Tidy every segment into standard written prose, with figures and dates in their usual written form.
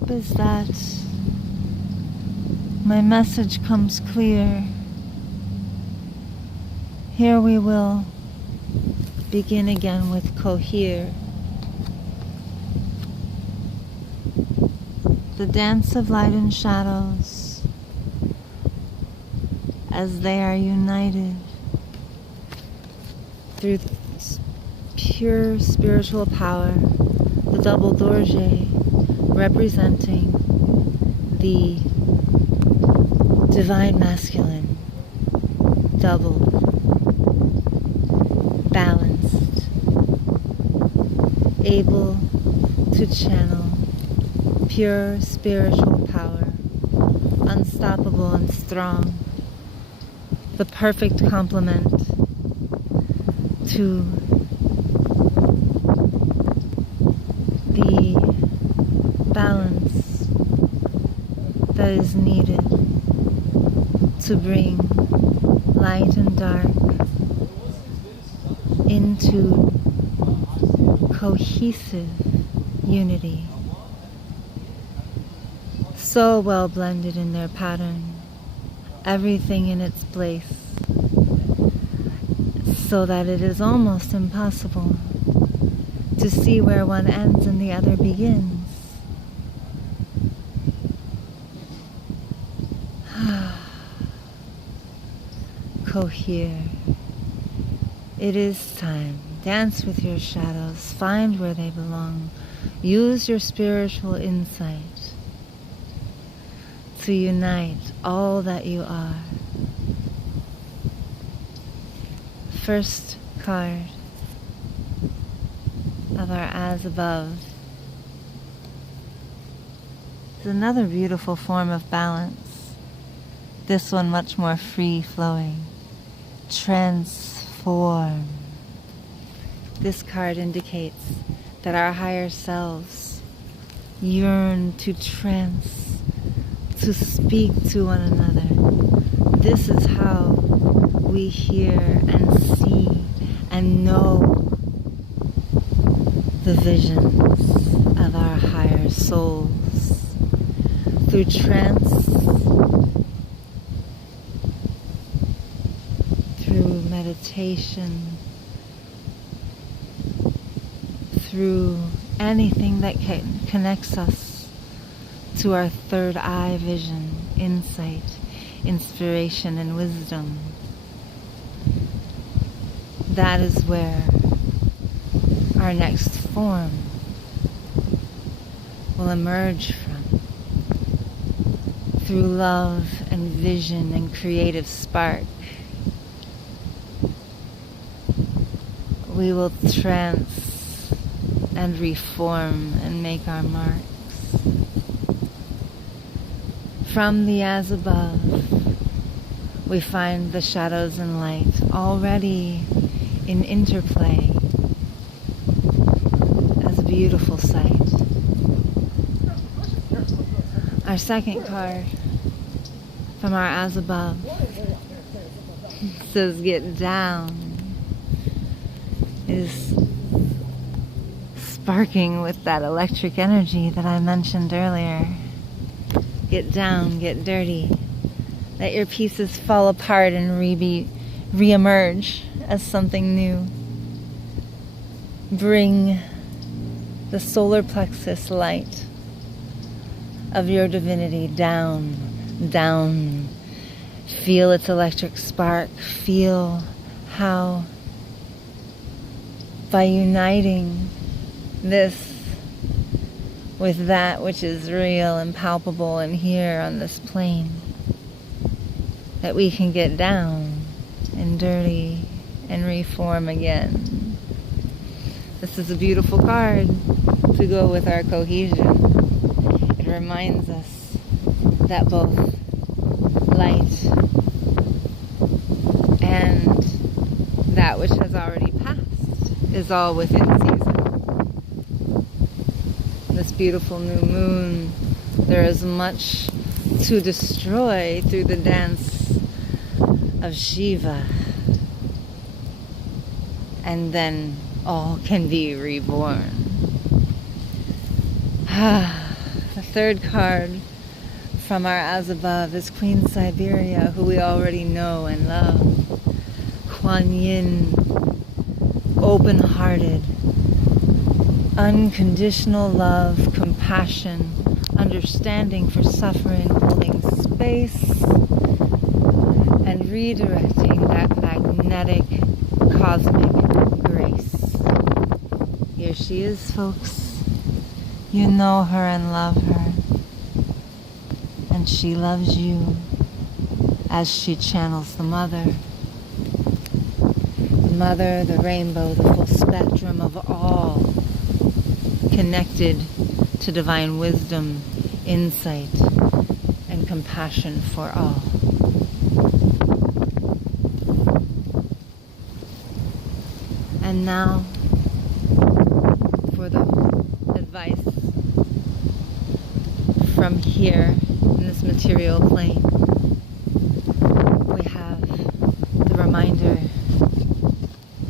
hope is that my message comes clear. Here we will begin again with cohere. The dance of light and shadows as they are united through pure spiritual power, the double dorje representing the divine masculine, double, balanced, able to channel pure spiritual power, unstoppable and strong, the perfect complement to the balance that is needed to bring light and dark into cohesive unity, so well blended in their pattern, everything in its place, so that it is almost impossible to see where one ends and the other begins. Cohere. It is time. Dance with your shadows. Find where they belong. Use your spiritual insight to unite all that you are. First card of our As Above is another beautiful form of balance. This one much more free-flowing. Transform. This card indicates that our higher selves yearn to speak to one another. This is how we hear and see and know the visions of our higher souls through trance, through meditation, through anything that connects us to our third eye vision, insight, inspiration, and wisdom. That is where our next form will emerge from. Through love and vision and creative spark, we will trance and reform and make our marks. From the As Above, we find the shadows and light already in interplay as a beautiful sight. Our second card from our As Above says get down, is sparking with that electric energy that I mentioned earlier. Get down, get dirty. Let your pieces fall apart and re-emerge as something new. Bring the solar plexus light of your divinity down, down. Feel its electric spark. Feel how by uniting this with that which is real and palpable and here on this plane, that we can get down and dirty and reform again. This is a beautiful card to go with our cohesion. It reminds us that both light and that which has already passed is all within season. This beautiful new moon, there is much to destroy through the dance of Shiva, and then all can be reborn. The third card from our As Above is Queen Siberia, who we already know and love. Kuan Yin, open-hearted, unconditional love, compassion, understanding for suffering, holding space, and redirecting that magnetic, cosmic grace. Here she is, folks. You know her and love her. And she loves you as she channels the mother. The mother, the rainbow, the full spectrum of all connected to divine wisdom, insight, and compassion for all. And now for the advice from here in this material plane. We have the reminder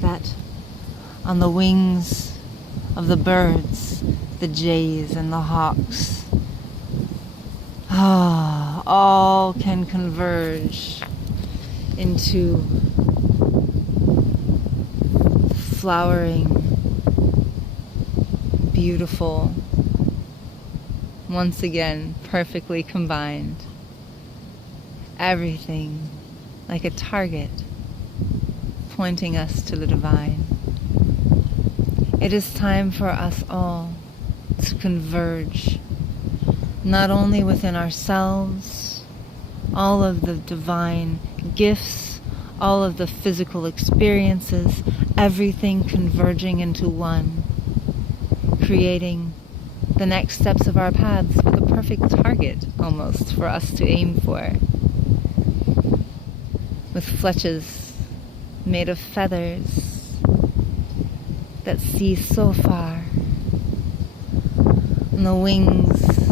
that on the wings of the birds, the jays and the hawks, all can converge into flowering, beautiful, once again, perfectly combined. Everything like a target pointing us to the divine. It is time for us all to converge, not only within ourselves, all of the divine gifts, all of the physical experiences, everything converging into one, creating the next steps of our paths with a perfect target, almost, for us to aim for. With fletches made of feathers that see so far, on the wings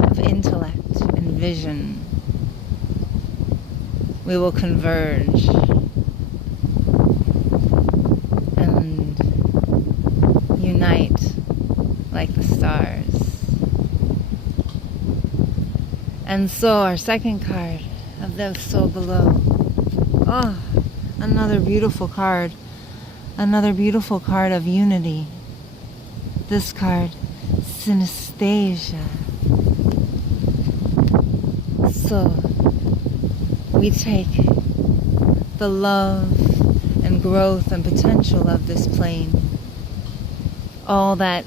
of intellect and vision, we will converge and unite like the stars. And so our second card of the soul below. Oh, another beautiful card. Another beautiful card of unity. This card, synesthesia. So we take the love and growth and potential of this plane, all that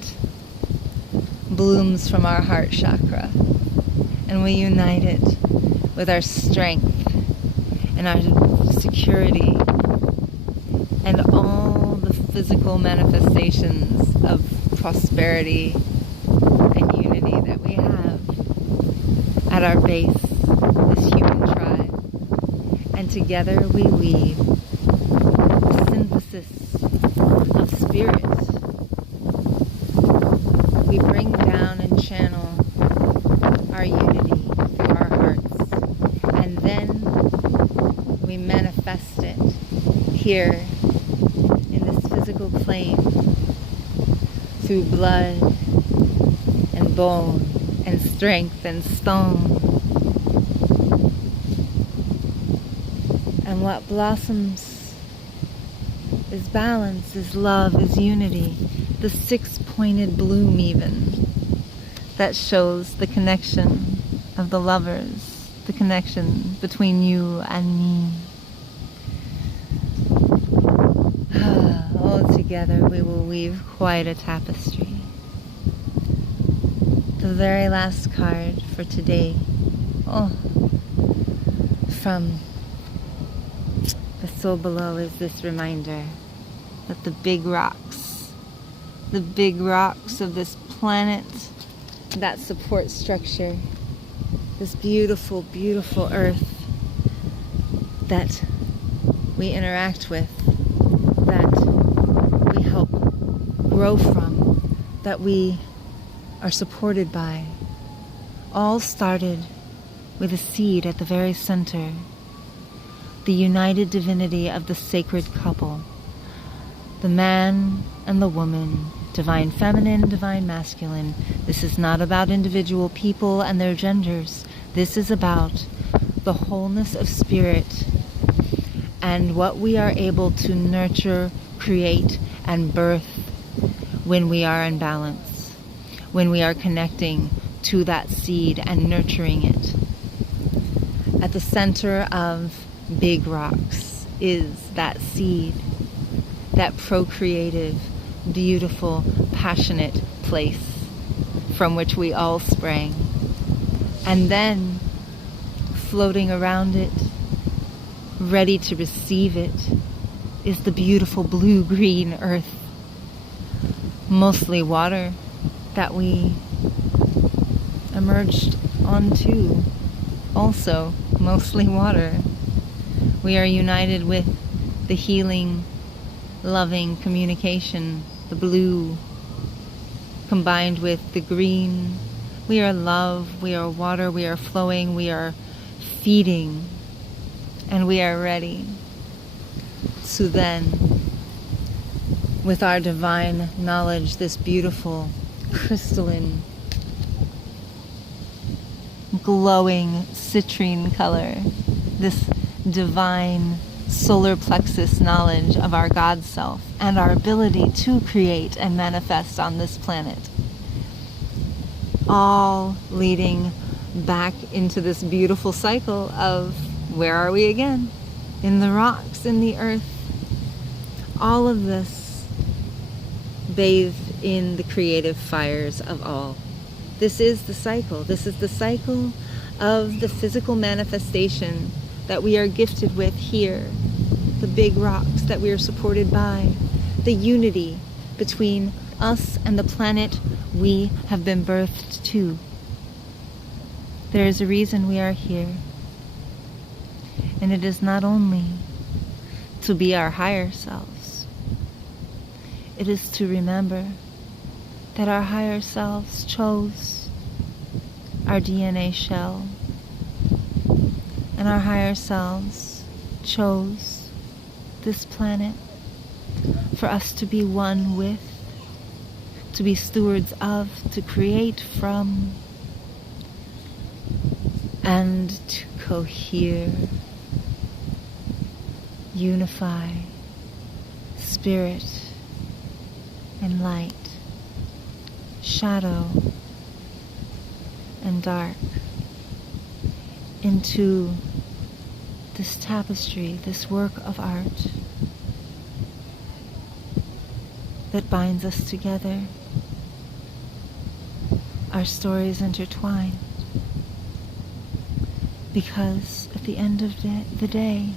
blooms from our heart chakra, and we unite it with our strength and our security and all the physical manifestations of prosperity and unity that we have at our base, this human tribe. And together we weave the synthesis of spirit. We bring down and channel our unity through our hearts, and then we manifest it here in this physical plane through blood and bone and strength and stone. And what blossoms is balance, is love, is unity. The six-pointed bloom even, that shows the connection of the lovers, the connection between you and me. All together we will weave quite a tapestry. The very last card for today, from the soul below, is this reminder that the big rocks of this planet, that support structure, this beautiful, beautiful earth that we interact with, that we help grow from, that we are supported by, all started with a seed at the very center, the united divinity of the sacred couple, the man and the woman, divine feminine, divine masculine. This is not about individual people and their genders. This is about the wholeness of spirit and what we are able to nurture, create, and birth when we are in balance, when we are connecting to that seed and nurturing it. At the center of big rocks is that seed, that procreative, beautiful, passionate place from which we all sprang. And then, floating around it, ready to receive it, is the beautiful blue-green earth, mostly water, that we emerged onto. Also, mostly water. We are united with the healing, loving communication, the blue, combined with the green. We are love, we are water, we are flowing, we are feeding, and we are ready. So then, with our divine knowledge, this beautiful, crystalline, glowing citrine color, this divine solar plexus knowledge of our God self and our ability to create and manifest on this planet, all leading back into this beautiful cycle of where are we again? In the rocks, in the earth. All of this bathed in the creative fires of all. This is the cycle. This is the cycle of the physical manifestation that we are gifted with here, the big rocks that we are supported by, the unity between us and the planet we have been birthed to. There is a reason we are here, and it is not only to be our higher selves, it is to remember that our higher selves chose our DNA shell, and our higher selves chose this planet for us to be one with, to be stewards of, to create from, and to cohere, unify spirit and light, shadow and dark into this tapestry, this work of art that binds us together, our stories intertwined, because at the end of the day,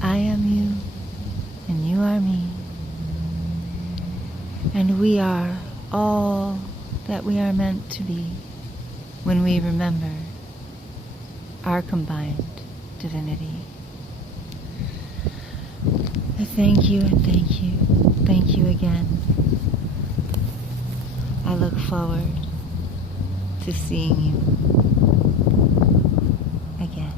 I am you and you are me, and we are all that we are meant to be when we remember our combined divinity. I thank you and thank you. Thank you again. I look forward to seeing you again.